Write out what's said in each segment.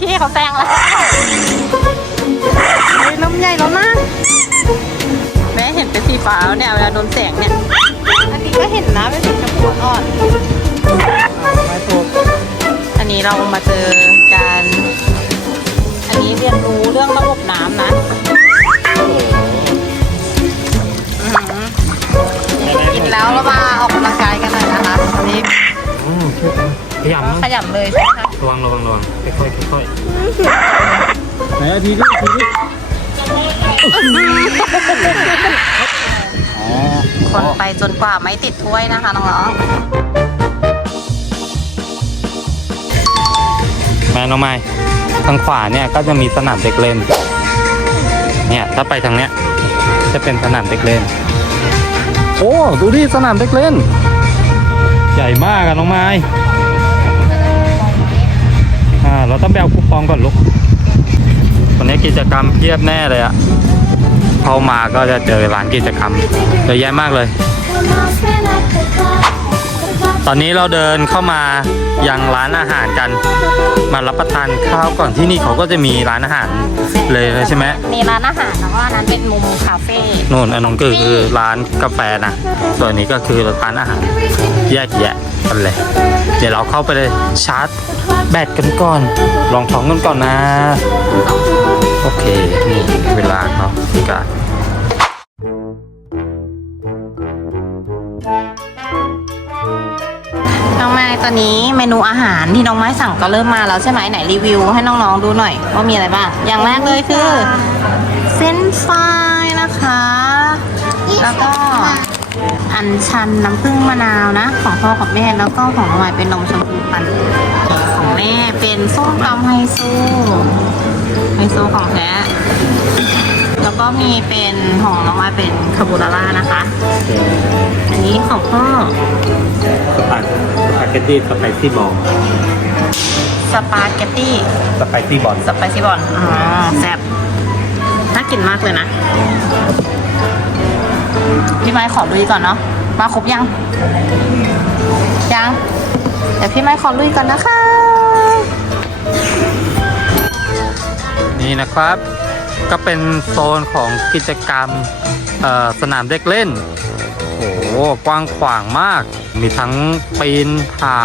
พี่เขาแซงแล้วเฮ้ยลมใหญ่แล้วนะแม่เห็นเป็นสีฟ้าแล้วเนี่ยเวลาโดนแสงเนี่ย อันนี้ก็เห็นนะเป็นสีชมพูอ่อนไม้ถูกอันนี้เรามาเจอการ อันนี้เรียนรู้เรื่องระบบน้ำนะอื้อหือกินแล้วเรามาออกกำลังกายกันหน่อยนะคะวันนี้อืมขยำนะขยำเลยใช่ไหมคะ ระวังระวังระวังค่อยๆค่อยๆไหนอาทีดิทีดิอ๋อคนไปจนกว่าไม่ติดถ้วยนะคะน้องแม่น้องไม้ทางขวาเนี่ยก็จะมีสนามเด็กเล่น เนี่ยถ้าไปทางเนี้ยจะเป็นสนามเด็กเล่น โอ้ ดูดิสนามเด็กเล่น ใหญ่มากอะน้องไม้อ่า เราต้องไปเอาคูปองก่อนลูกวันนี้กิจกรรมเพียบแน่เลยอะเข้ามาก็จะเจอร้านกิจกรรมเยอะแยะมากเลย อนนี้เราเดินเข้ามายังร้านอาหารกัน มารับประทานข้าวก่อนที่นี่เขาก็จะมีร้านอาหารเลยนะใช่ไหมๆมีร้านอาหารแล้วก็อันนั้นเป็นมุมคาเฟ่นู่นอันน้องคือคือร้านกาแฟนะส่วนนี้ก็คือร้านอาหารแยกแยะกันเลย เดี๋ยวเราเข้าไปเลยชาร์จแบตกันก่อนลองท้องกันก่อนนะ โอเคนี่เวลาเขากาน้ ตอนนี้เมนูอาหารที่น้องไม้สั่งก็เริ่มมาแล้วใช่ไหมไหนรีวิวให้น้องๆดูหน่อยว่ามีอะไรบ้าง อย่างแรกเลยคือ เส้นฟรายนะคะ แล้วก็อันชันน้ำผึ้งมะนาวนะ ของพ่อของแม่แล้วก็ของน้องไม้เป็นนมชมพูปั่นของแม่เป็นส้มตำไฮโซไฮโซของแท้ ก็มีเป็นของน้องไม้เป็นคาโบนาร่านะคะ อันนี้ของพ่อสปาสปาเกตตี้สไปซี่บอลสปาเกตตี้สไปซี่บอลสไปซี่บอลอ๋อแซ่บน่ากินมากเลยนะ พี่ไม้ขอลุยก่อนเนาะมาครบยัง ยัง เดี๋ยวพี่ไม้ขอลุยก่อนนะคะ นี่นะครับ ก็เป็นโซนของกิจกรรมสนามเด็กเล่น โอ้โหกว้างขวางมาก มีทั้งปีนผา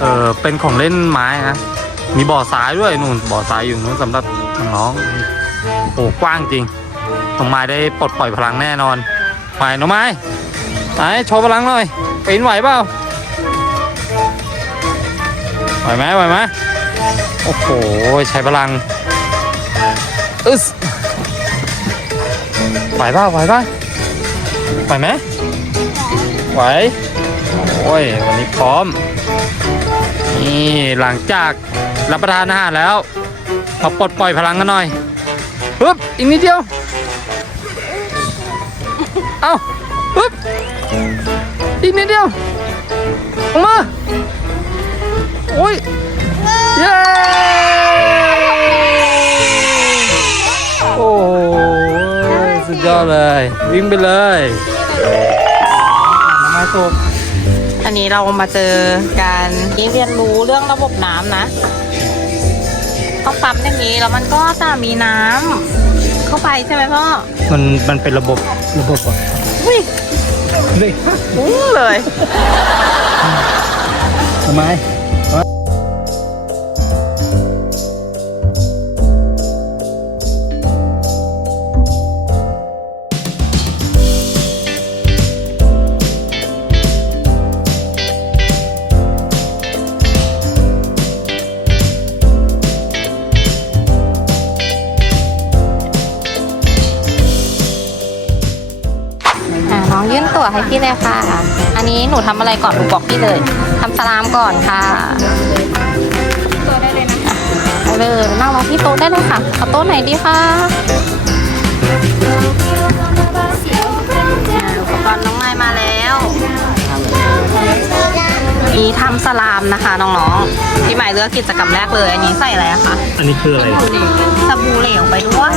เออเป็นของเล่นไม้นะ มีบ่อทรายด้วยนู่นบ่อทรายอยู่นู้นสำหรับน้องๆโอ้โหกว้างจริงน้องไม้ได้ปลดปล่อยพลังแน่นอนไปน้องไม้ไหนโชว์พลังหน่อยปีนไหวเปล่าไหวไหมไหวไหมโอ้โหใช้พลัง อึสไหวป่าไหวป่าไหวไหมไหวโอ้ยวันนี้พร้อม นี่หลังจากรับประทานอาหารแล้วมาปลดปล่อยพลังกันหน่อยปึ๊บอีกนิดเดียว เอาปึ๊บอีกนิดเดียวออกมาโอ้ย เย้ ยสุดยอดเลย วิ่งไปเลยมาตกอันนี้เรามาเจอการนี่เรียนรู้เรื่องระบบน้ำนะต้องปั๊มอย่างนี้แล้วมันก็จะมีน้ำเข้าไปใช่ไหมพ่อ มันมันเป็นระบบระบบอะอุ้ยนี่ฟุ้งเลยทำไม พี่เลยค่ะ อันนี้หนูทำอะไรก่อนหนูบอกพี่เลยทำสลามก่อนค่ะตัวได้เลยนะคะได้เลยนั่งรอที่โต๊ะได้เลยค่ะเอาโต๊ะไหนดีคะอะอุปกรณ์น้องไม้มาแล้วมีทำสลามนะคะน้องๆพี่ใหม่เลือกกิจกรรมแรกเลย อันนี้ใส่อะไรอะคะอันนี้คืออะไรสบู่เหลวไปด้วย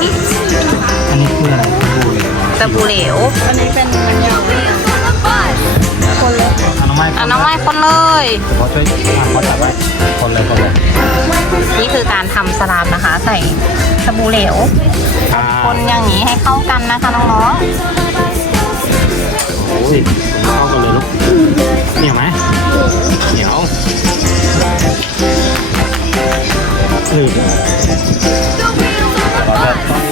อันนี้คืออะไรดูเลยสบู่เหลวอันนี้เป็นยา เวียคนเลยอะน้องไม้อะน้องไม้คนเลย ขอช่วยอะขอจับไว้คนเลยคนเลยนี่คือการทำสลามนะคะ ใส่สบู่เหลว อ่าคนอย่างนี้ให้เข้ากันนะคะน้องโอ้ยเข้ากันเลยลูกเหนียวไหมเหนียวอืดเราจะ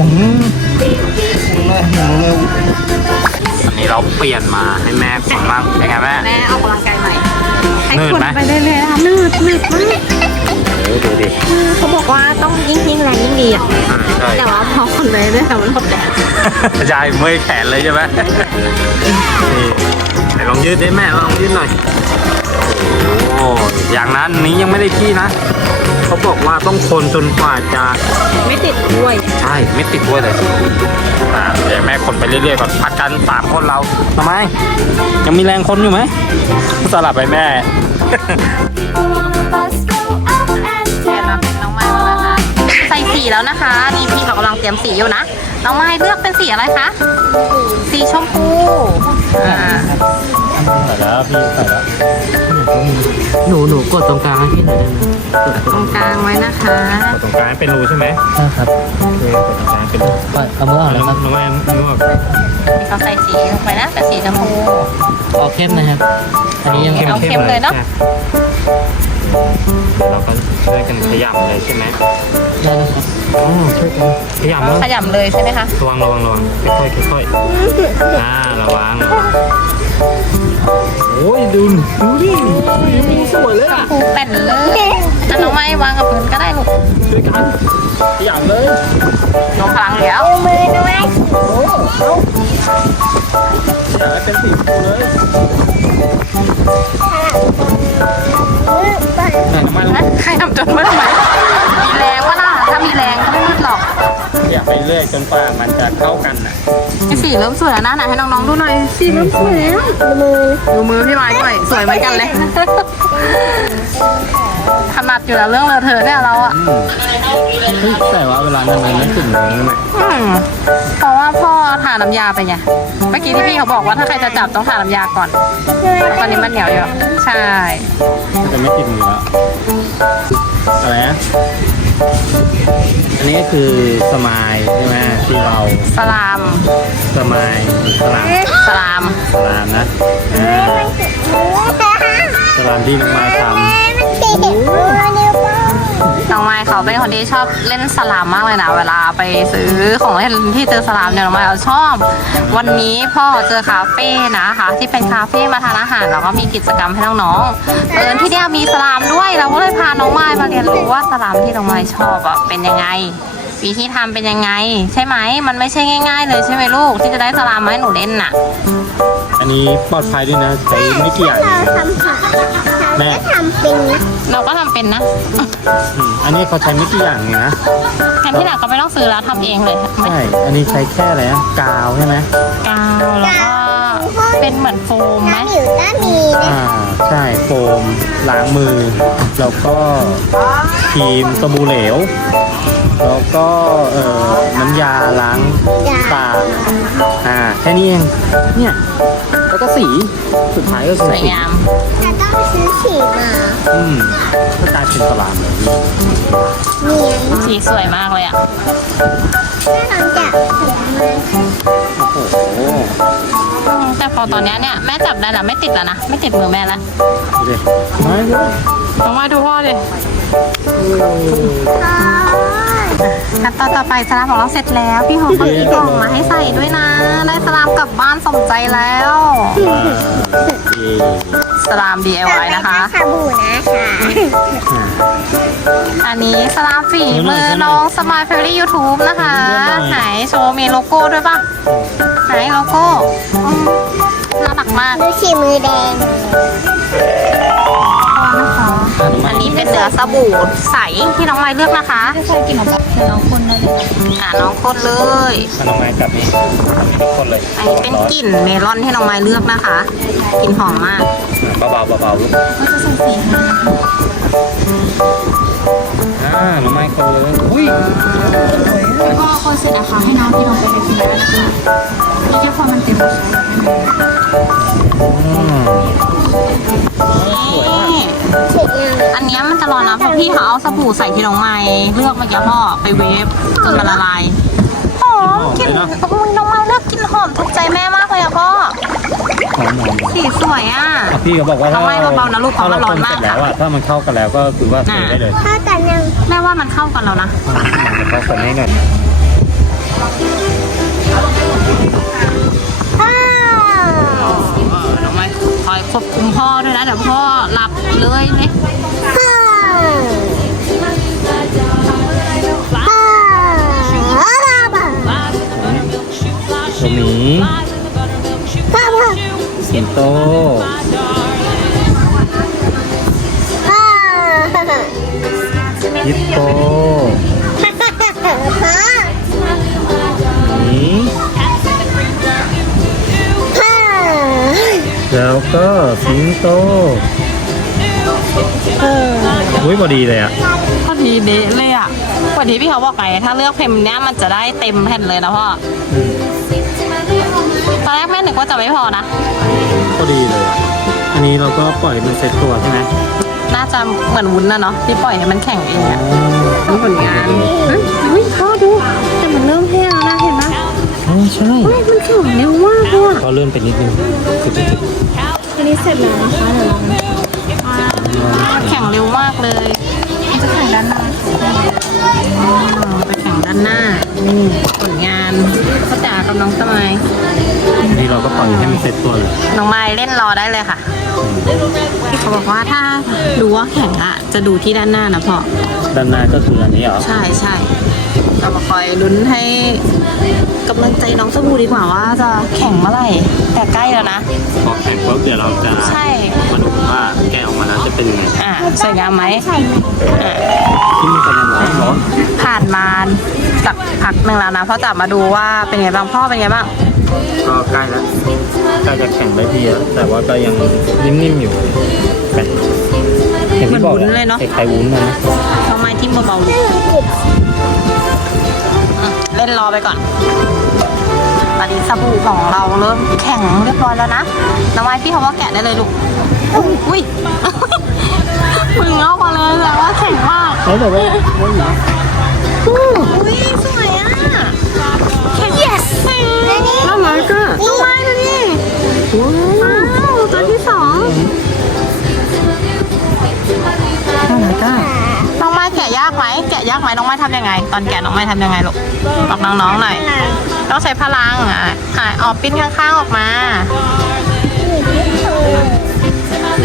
มุนหมุนเลยหมุนเร็วอันนี้เราเปลี่ยนมาให้แม่คนบ้างเป็นไงแม่แม่เอากำลังกายใหม่ให้นืดคนไหมไปเรื่อยๆนะคะนืดนืดมากเออดูดิเขาบอกว่าต้องยิ่งยิ่งแรงยิ่งดีอะอ่าใช่แต่ว่าพอคนไปเรื่อยๆมันหมดแรงยายเมื่อยแขนเลยใช่ไหมนี่ไหนลองยืดได้แม่ลองยืดหน่อยโอ้โหอย่างนั้นนี้ยังไม่ได้ที่นะ เขาบอกว่าต้องคนจนกว่าจะไม่ติดด้วย ใช่ไม่ติดด้วยเลยอ่าเดี๋ยวแม่คนไปเรื่อยๆก่อนพักกันสามคนเราทำไม ยังมีแรงคนอยู่ไหมสลับไปแม่เปลี่ยนมาเป็นน้องไม้แล้วนะคะใส่สีแล้วนะคะนี่พี่เขากำลังเตรียมสีอยู่นะน้องไม้เลือกเป็นสีอะไรคะสีชมพูอ่า ใส่แล้วพี่ใส่แล้วหนูหนูกดตรงกลางให้พี่หน่อยได้ไหมกดตรงกลางไว้นะคะกดตรงกลางให้เป็นรูใช่ไหมใช่ครับโอเคกดตรงกลางให้เป็นรูปล่อยเอามือออกแล้แล้ววครับน้องแม่นวดพี่เขาใส่สีลงไปนะเป็นสีชมพู ออกเข้มนะครับ อันนี้ยังเอาเข้มเลยเนอะ เราก็ช่วยกันขยำเลยใช่ไหมได้แล้วครับอ๋อช่วยกันขยำแล้วขยำเลยใช่ไหมคะ ระวังระวังระวังค่อยๆค่อยๆอ่าระวังระวัง โอ้ยดูดูดิสวยเลยอะผูแป่นเลยอะน้องไม้วางกับพื้นก็ได้ลูกช่วยกันขยำเลยลงพลังแล้วขยำให้เป็นสีชมพูเลยไหนน้ำมันนะใครทำจนมืดไหม ยำไปเรื่อยจนกว่ามันจะเข้ากันน่ะนี่สีเริ่มสวยแล้วนะไหนให้น้องๆดูหน่อยสีเริ่มสวยแล้วดูมือดูมือพี่ไม้ด้วยสวยเหมือนกันเลยถนัดอยู่แล้วเรื่องเลอะเทอะเนี่ยเราอะอืมเฮ้ยแต่ว่าเวลานั้นมันไม่ถึงเลยนะอืมเพราะว่าพ่อทาน้ำยาไปไงเมื่อกี้ที่พี่เขาบอกว่าถ้าใครจะจับต้องทาน้ำยาก่อนตอนนี้มันเหนียวอยู่ใช่มันจะไม่ติดมือแล้วอะไรนะ อันนี้ก็คือสมายใช่ไหมที่เราสลาม สมายสลามสลาม สลามนะอ่าสลามที่น้องมาทน้อ งไม้เขาเป็นคนที่ชอบเล่นสลามมากเลยนะ เวลาไปซื้อของเล่นที่เจอสลามเนี่ยน้องไม้เขาชอบ วันนี้พ่อเจอคาเฟ่นะคะ ที่เป็นคาเฟ่มาทานอาหารแล้วก็มีกิจกรรมให้น้องๆเอิญที่เนี่ยมีสลามด้วยเราก็เลยพาน้องไม้มาเรียนรู้ว่าสลามที่น้องไม้ชอบอะเป็นยังไงวิธีทำเป็นยังไง ใช่ไหม มันไม่ใช่ง่าย ๆ เลยใช่ไหมลูก ที่จะได้สลามมาให้หนูเล่นน่ะำอันนี้ปลอดภัยด้วยนะใช้ไม่กี่อย่าง เองแม่เราก็ทำเป็นนะอืมอันนี้เขาใช้ไม่กี่อย่างเองนะ แทนที่หลังก็ไม่ต้องซื้อแล้วทำเองเลยไม่ใช่ อันนี้ใช้แค่อะไรนะกาวใช่ไหมกาวแล้วก็เป็นเหมือนโฟมไหมอ่า ใช่ โฟม ล้างมือ แล้วก็ครีมสบู่เหลว แล้วก็เอ่อน้ำยาล้างปากอ่า แค่นี้เอง เนี่ย แล้วก็สี สุดท้ายก็สคือวยสีงาม จะต้องซื้อสีมาอืมก็กลายเป็นสลามเลยเนียนสีสวยมากเลยอะถ้าเราจะถึงมันโอ้โหอืมแต่พอตอนเนี้ยเนี่ยแม่จับได้แล้วไม่ติดแล้วนะ ไม่ติดมือแม่แล้วดูดิมาเลยลองมาดูพ่อดิอ๋อขั้นตอนต่อไปสลามของเราเสร็จแล้ว พี่หอมก็มีกล่องมาให้ใส่ด้วยนะ ได้สลามกลับบ้านสมใจแล้วอ่าดี สลาม DIY นะคะ สบู่นะคะอ่าอันนี้สลามฝีมือน้องสมายเฟร y ยูทูบนะคะ ไหนโชว์มีโลโก้ด้วยป่ะ ไหนโลโก้อืมน่ารักมาก ดูสีมือแดงนะคะ อันนี้เพเป็นเนื้อสบู่ใสที่น้องไม้เลือกนะคะไม่เคยกินหรอน้องคนเลยอ่าน้องคนเลยถ้าน้องไม้กลับนี่ทุกคนเลยอันนี้เป็นกลิ่นเมลอนที่น้องไม้เลือกนะคะกลิ่นหอมมากเบาๆเบาๆลูกอ่าน้องไม้คนเลยอุ้ยก็คนเสร็จนะคะให้น้องที่ลงไปในฟินานะคะนี่แค่พอมันเต็มแล้าะพี่เขาเอาสบู่ใส่ที่น้องไม้เลือกเมื่อกี้พ่อไปเวฟจนมันละลายหอมกลิ่นโอ้ยน้องไม้เลือกกลิ่นหอมถูกใจแม่มากเลยอะพ่อหอมหอมสีสวยอะอะพี่เขาบอกว่าถ้าเอาไว้เบาๆนะลูกเพราะมันร้อนมากเสร็จแล้วอะถ้ามันเข้ากันแล้วก็คือว่าเทได้เลยพ่อแต่ยังแม่ว่ามันเข้ากันแล้วนะมันจะเข้ากันให้หน่อยพ่อน้องไม้คอยควบคุมพ่อด้วยนะเดี๋ยวพ่อหลับเลยไหม ตพ่อยิปโปพ่อหมีพ่อแล้วก็สิงโตอุ้ยพอดีเลยอะพอดีเดะเลยอะพอดีพี่เขาบอกไงถ้าเลือกเพมเนี้ยมันจะได้เต็มแผ่นเลยนะพ่อ อืมตอนแรกแม่นึกว่าจะไม่พอนะ พอดีเลยอะอันนี้เราก็ปล่อยมันเซ็ตตัวใช่ไหมน่าจะเหมือนวุ้นนะเนาะที่ปล่อยให้มันแข็งเองอะนี่ผลงานเฮ้ยเฮ้ยพ่อดู แต่มันเริ่มแห้งแล้วนะเห็นไหมอ๋อใช่เฮ้ยมันแข็งเร็วมากเลยอะก็เลื่อนไปนิดนึงคือจะถึงทีนี้เสร็จแล้วนะคะเดี๋ยวเราแข็งเร็วมากเลยจะแข่งด้านหน้า อ๋อไปแข็งด้านหน้านี่ผลงานพ่อจ๋ากับน้องสมัยนี่เราก็ปล่อยให้มันเซ็ตตัวเลยน้องไม้เล่นรอได้เลยค่ะพี่เขาบอกว่าถ้าดูว่าแข็งอะจะดูที่ด้านหน้านะพ่อด้านหน้าก็คืออันนี้เหรอใช่ใช่ เรามาคอยลุ้นให้กำลังใจน้องสบู่ดีกว่าว่าจะแข่งเมื่อไหร่ แต่ใกล้แล้วนะ พอแข็งปุ๊บเดี๋ยวเราจะใช่ มาดูว่าแกะออกมาแล้วจะเป็นยังไงอะสวยงามไหมอะที่มันจะยังร้อนร้อนผ่านมาสักพักหนึ่งแล้วนะพ่อจับมาดูว่าเป็นไงบ้างพ่อเป็นไงบ้าง ก็ใกล้แล้วใกล้จะแข็งได้ทีแล้วแต่ว่าก็ยังนิ่มๆอยู่แข็งอย่างที่บอกคล้ายๆวุ้นนะ ทำไมที่เบาๆลูกอะ เล่นรอไปก่อนตอนนี้สบู่ของเราเริ่มแข็งเรียบร้อยแล้วนะน้องไม้พี่เขาว่าแกะได้เลยลูก อุ้ยมึงเอามาเลยแต่ว่าแข็งมากเขาบอกว่าโอ้ยอุ้ยสวยอะ แกะยากไหมน้องไม้ทำยังไง ตอนแกะน้องไม้ทำยังไงลูกบอกน้องๆหน่อยต้องใช้พลังอะอะเออกปิ้นข้างๆออกมา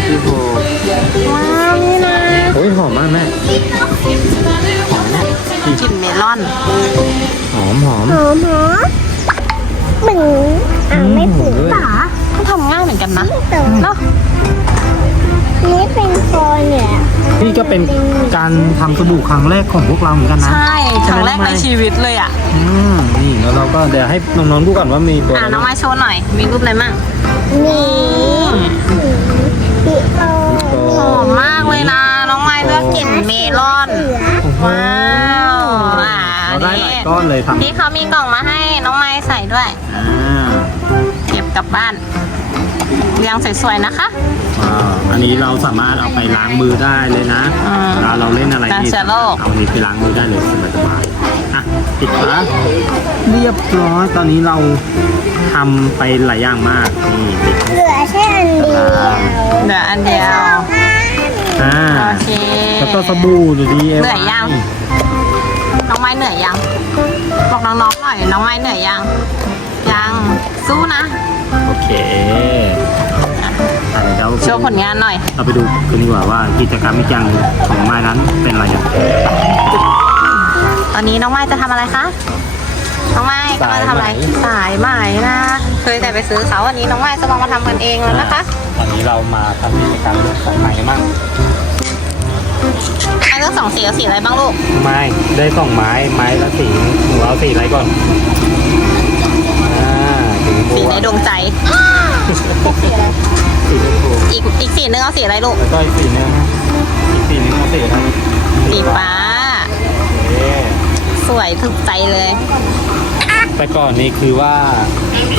พี่โบว้าวนี่นะโอ้ยหอมมากแม่กลิ่นเมลอนหอมหอมหอมหอมเหมือนอ่าไม่ถึงจ๋าเขาทำง่ายเหมือนกันนะตรงเนาะ นี่เป็นโฟนเนี่ยนี่ก็เป็นการทำสบู่ครั้งแรกของพวกเราเหมือนกันนะ ใช่ครั้งแรกในชีวิตเลยอะอืมนี่แล้วเราก็เดี๋ยวให้น้องๆดูก่อนว่ามีตัวอะอะไรน้องไม้โชว์หน่อย มีรูปอะไรมั่งมีปีโอหอมมากเลยนะ น้องไม้เลือกกลิ่นเมลอน เหลือ ว้าวอะเราได้หลายก้อนเลยทำที่เขามีกล่องมาให้น้องไม้ใส่ด้วย อ่า เก็บกลับบ้าน เรียงสวยๆนะคะอ่าอันนี้เราสามารถเอาไปล้างมือได้เลยนะอืมเวลาเราเล่นอะไรการนี่เชื้อโรค เอาอันนี้ไปล้างมือได้เลยสบายๆอะปิดฝาเรียบร้อยตอนนี้เราทำไปหลายอย่างมากนี่ปิดเหลือแค่อันเดียวเดี๋ยวอันเดียว อ่าโอเค แล้วก็สบู่ดูดีเอเหนื่อยยัง น้องไม้เหนื่อยยัง บอกน้องๆหน่อย น้องไม้เหนื่อยยัง ยัง สู้นะ โอเคอะเดี๋ยวโชว์ผลงานหน่อย เราไปดูกันดีกว่าว่ากิจกรรมอีกอย่างหนึ่งของไม้นั้นเป็นอะไรกันตอนนี้น้องไม้จะทำอะไรคะ น้องไม้กำลังจะทำอะไร สายไหมนะ เคยแต่ไปซื้อเขาวันนี้น้องไม้จะลองมาทำกันเองแล้วนะคะ ตอนนี้เรามาทำกิจกรรมเรื่องสายไหมกันบ้างเลือกสองสีเอาสีอะไรบ้างลูก ไม้ได้สองไม้ไม้ละสีหนูเอาสีอะไรก่อนอ่า สีชมพูสีในดวงใจสีชมพูอีกอีกสีนึงเอาสีอะไรลูก แล้วก็อีกสีหนึงอีกสีหนึงเอาสีอะไรสีฟ้า โอเคสวยถูกใจเลย แต่ก่อนนี้คือว่า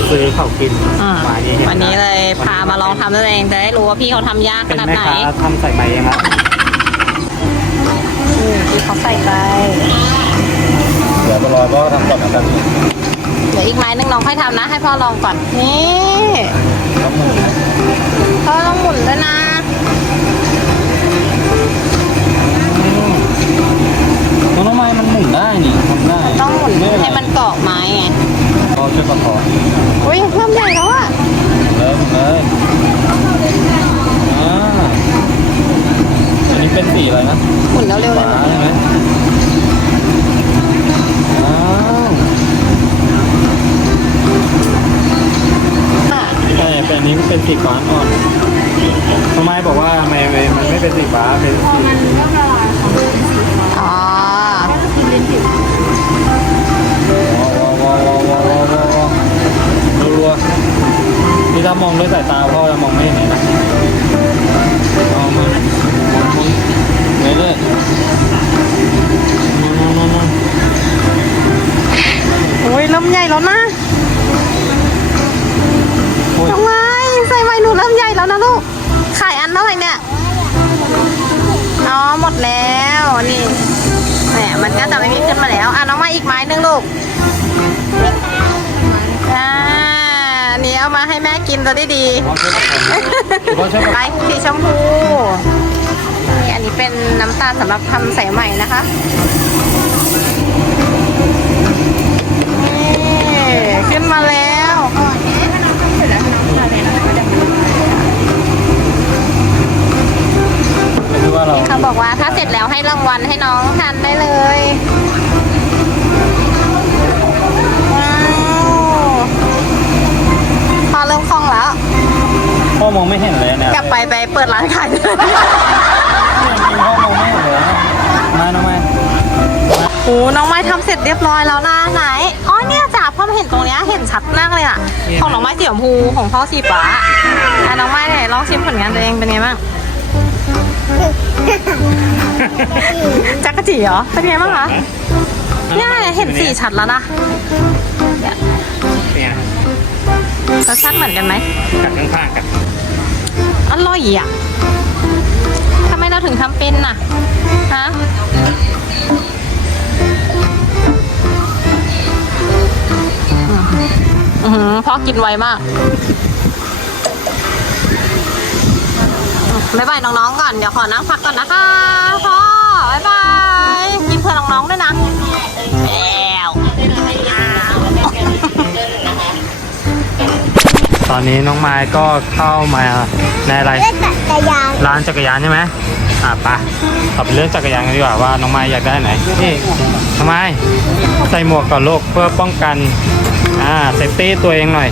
ซื้อเขากินอืมไม้นี้ห็ไหมวันนี้เลยพามาลองทำด้วยตัวเองจะได้รู้ว่าพี่เขาทำยากขเป็นนาดแม่ไหนค้าทำใส่ไม้ยังครับอืมพี่เขาใส่ไปเดี๋ยวไปรอพ่อทำก่อนนะครับ เดี๋ยวอีกไม้นึงน้องค่อยทำนะ ให้พ่อลองก่อน นี่ครับผมพ่อลองหมุนด้วยนะน้องน้องไม้มันหมุนได้นี่ทำได้ต้องหมุนไเป็ไรให้มันเกาะไม้ไงพ่อช่วยประคองอุ้ยเริ่มใหญ่แล้วอะเริ่มเลยอ่าอันนี้เป็นสีอะไรนะ หมุนเร็วๆเลยฟ้าใช่ไหมอ้าว ค่ะ อันนี้เป็นสีฟ้าอ่อนทำไมบอกว่าไม่ไม่มันไม่เป็นสีฟ้าเป็นสีอ๋อว้าวว้าวว้าวว้าวว้าวว้าวรัวๆนี่ถ้ามองด้วยสายตาพ่อจะมองไม่เห็นเลยนะมองมามองมองเรื่อยๆ ให้แม่กินจะได้ดีพ่อช่วยประคองพ่อช่วยประคไปองสีชมพูนี่อันนี้เป็นน้ำตาลสำหรับทำสายใหม่นะคะนี่ขึ้นมาแล้วไม่รู้ว่าเราเขาบอกว่าถ้าเสร็จแล้วให้รางวัลให้น้องทานได้เลย ว้าวพอเริ่มคล่องแล้ว พ่อมองไม่เห็นเลยเนี่ยกลับไปไปเปิดร้านขายเลยจริงๆพ่อมองไม่เห็นเลยนะมาน้องไม้โอ้น้องไม้ทำเสร็จเรียบร้อยแล้วนะไหนอ๋อเนี่ยจ้าพ่อมาเห็นตรงเนี้ยเห็นชัดมากเลยอะของน้องไม้สีชมพูของพ่อสีฟ้าอะน้องไม้ไหนลองชิมผลงานตัวเองเป็นไงบ้างจักรจีเหรอเป็นไงบ้างคะเนี่ยเห็นสีชัดแล้วนะเนี่ยรสชาติเหมือนกันไหมกัดข้างๆกัน อร่อยอะทำไมเราถึงทำเป็นน่ะ ฮะอือพ่อกินไวมากบ๊ายบายน้องๆก่อน เดี๋ยวขอนั่งพักก่อนนะคะ พ่อบ๊ายบาย กินเพื่อน้องๆด้วยนะ ตอนนี้น้องไม้ก็เข้ามาในอะไรเล่นจักรยานร้านจักรยานใช่ไหมอะไปเราไปเลือกจักรยานกันดีกว่าว่าน้องไม้อยากได้ไหนนี่น้องไม้ใส่หมวกก่อนลูกเพื่อป้องกันอ่าเซฟตี้ตัวเองหน่อย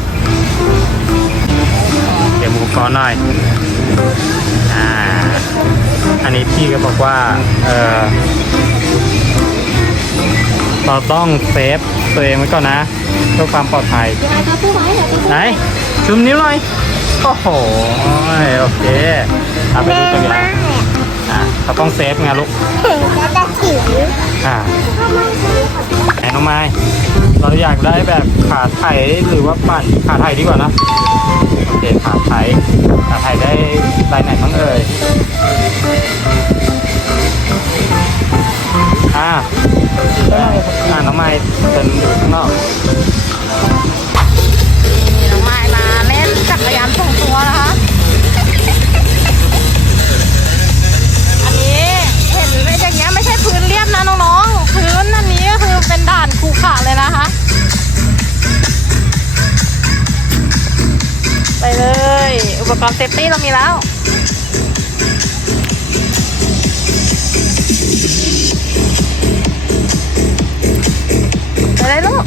เก็บอุปกรณ์หน่อยอ่าอันนี้พี่ก็บอกว่าเออเราต้องเซฟตัวเองไว้ก่อนนะเพื่อความปลอดภัยไหน ชุมนิ้วหน่อยโอ้โหโอเคเอาไปดูตัวอย่างอะเราต้องเซฟไงลูกถึงจะได้ถิวอ่าไหนน้องไม้เราอยากได้แบบขาไถหรือว่าปั่นขาไถดีกว่านะโอเคขาไถขาไถได้ใบไหนบ้างเอ่ยอ่าอ่าน้องไม้เดินอยู่ข้างนอก ล่นจักรยานส่งตัวนะคะ อันนี้เห็นเป็นอย่างเงี้ยไม่ใช่พื้นเรียบนะน้องๆ พื้นอันนี้ก็คือเป็นด่านขรุขระเลยนะคะ ไปเลย อุปกรณ์เซฟตี้เรามีแล้วไปเลยลูก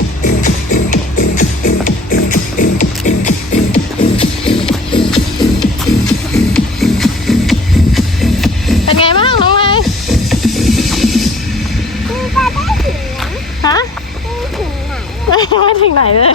ถึงไหนเลย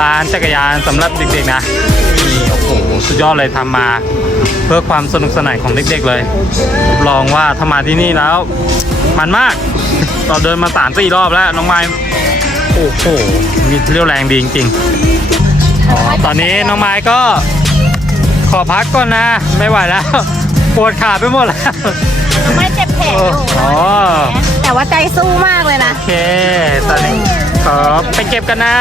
ร้านจักรยานสำหรับเด็กๆนะนี่โอ้โหสุดยอดเลยทำมา เพื่อความสนุกสนานของเด็กๆเลยรับรองว่าถ้ามาที่นี่แล้วมันมากเราเดินมาสามสี่รอบแล้วน้องไม้โอ้โหมีเรี่ยวแรงดีจริงๆอ๋อตอนนี้น้องไม้ก็ขอพักก่อนนะ ไม่ไหวแล้วปวดขาไปหมดแล้วไม่เจ็บแผลอยู่อ๋อแต่ว่าใจสู้มากเลยนะ โอเค ตอนนี้ขอไปเก็บกันนะ